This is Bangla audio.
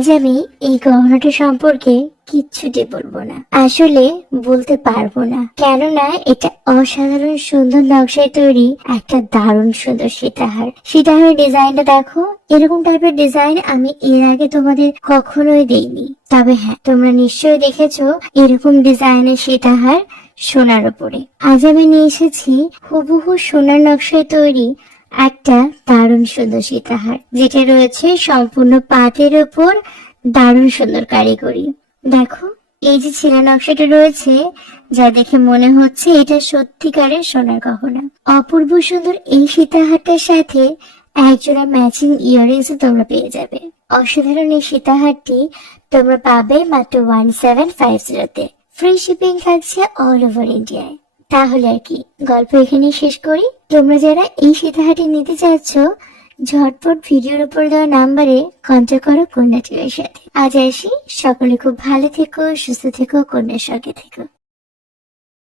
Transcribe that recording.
আজ আমি এই গহনাটা সম্পর্কে কিচ্ছুটি বলবো না, আসলে বলতে পারবো না, কেননা এটা অসাধারণ সুন্দর নকশায় তৈরি একটা দারুণ সুন্দর সীতাহার। সীতাহারের ডিজাইনটা দেখো, এরকম টাইপের ডিজাইন আমি এর আগে তোমাদের কখনোই দেইনি। তবে হ্যাঁ, তোমরা নিশ্চয়ই দেখেছো এরকম ডিজাইনের সীতাহার সোনার উপরে। আজ আমি নিয়ে এসেছি হুবহু সোনার নকশায় তৈরি একটা দারুণ সুন্দর সীতাহার, যেটা রয়েছে সম্পূর্ণ পাটের উপর দারুণ সুন্দর কারিগরি। দেখো, এই যে ছিলা নকশাটা রয়েছে, যা দেখে মনে হচ্ছে এটা সত্যিকারের সোনার গহনা। অপূর্ব সুন্দর এই সীতাহারটার সাথে একজোড়া ম্যাচিং ইয়াররিংস তোমরা পেয়ে যাবে। অসাধারণ এই সীতাহারটি তোমরা পাবে মাত্র 1750-তে। ফ্রি শিপিং থাকছে অল ওভার ইন্ডিয়ায়। তাহলে আর কি, গল্প এখানে শেষ করি। তোমরা যারা এই সীতাহারটি নিতে চাচ্ছ, ঝটপট ভিডিওর উপর দেওয়া নাম্বারে কন্ট্যাক্ট করো কন্যা টিভির সাথে। আজ আসি, সকলে খুব ভালো থেকো, সুস্থ থেকো, কন্যার সঙ্গে থেকো।